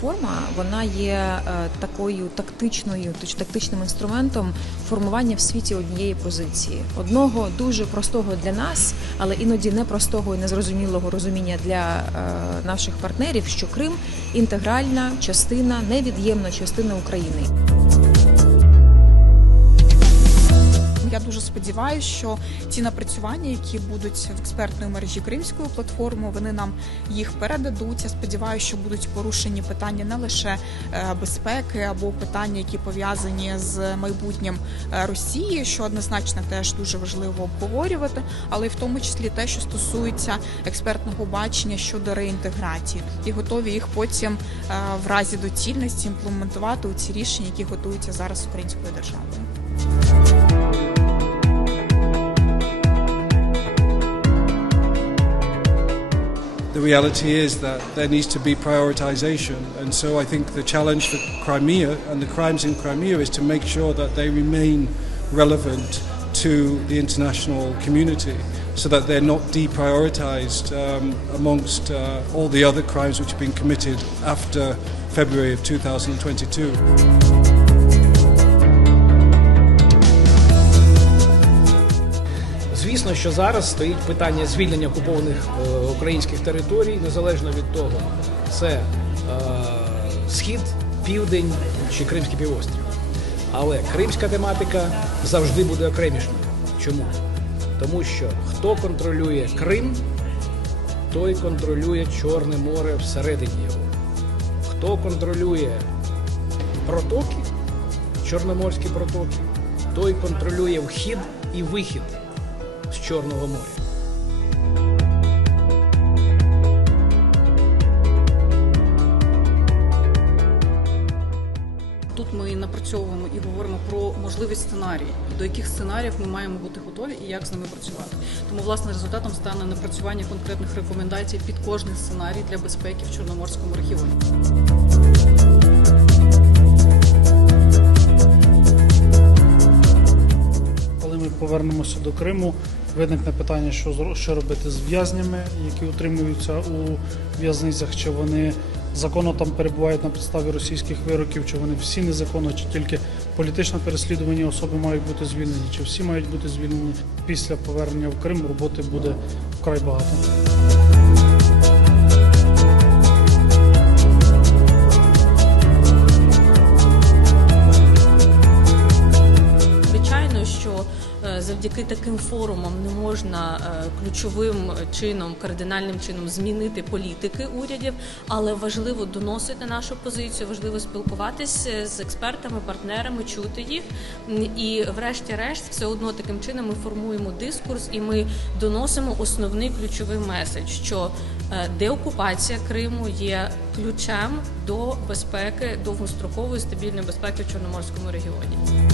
форма вона є е, такою тактичною, точ тактичним інструментом формування в світі однієї позиції, одного дуже простого для нас, але іноді непростого і незрозумілого розуміння для е, наших партнерів, що Крим інтегральна частина, невід'ємна частина України. сподіваюся, що ті напрацювання, які будуть в експертної мережі кримської платформи, вони нам їх передадуть. Я сподіваюся, що будуть порушені питання не лише е, безпеки або питання, які пов'язані з майбутнім е, Росії, що однозначно теж дуже важливо обговорювати, але й в тому числі те, що стосується експертного бачення щодо реінтеграції, і готові їх потім е, в разі доцільності імплементувати у ці рішення, які готуються зараз українською державою. the reality is that there needs to be prioritization. And so I think the challenge for Crimea and the crimes in Crimea is to make sure that they remain relevant to the international community so that they're not deprioritized um, amongst uh, all the other crimes which have been committed after February of 2022. що зараз стоїть питання звільнення окупованих е, українських територій, незалежно від того, це е, схід, південь чи Кримський півострів. Але кримська тематика завжди буде окремішною. Чому? Тому що хто контролює Крим, той контролює Чорне море всередині його. Хто контролює протоки, Чорноморські протоки, той контролює вхід і вихід з Чорного моря. Тут ми напрацьовуємо і говоримо про можливі сценарії, до яких сценаріїв ми маємо бути готові і як з ними працювати. Тому власне результатом стане напрацювання конкретних рекомендацій під кожний сценарій для безпеки в Чорноморському регіоні. Коли ми повернемося до Криму. Виникне питання, що що робити з в'язнями, які утримуються у в'язницях, чи вони законно там перебувають на підставі російських вироків, чи вони всі незаконно, чи тільки політично переслідувані особи мають бути звільнені, чи всі мають бути звільнені після повернення в Крим. Роботи буде вкрай багато. завдяки таким форумам не можна е, ключовим чином, кардинальним чином змінити політики урядів, але важливо доносити нашу позицію, важливо спілкуватися е, з експертами, партнерами, чути їх. І, врешті-решт, все одно таким чином ми формуємо дискурс і ми доносимо основний ключовий меседж, що е, деокупація Криму є ключем до безпеки, довгострокової стабільної безпеки в Чорноморському регіоні.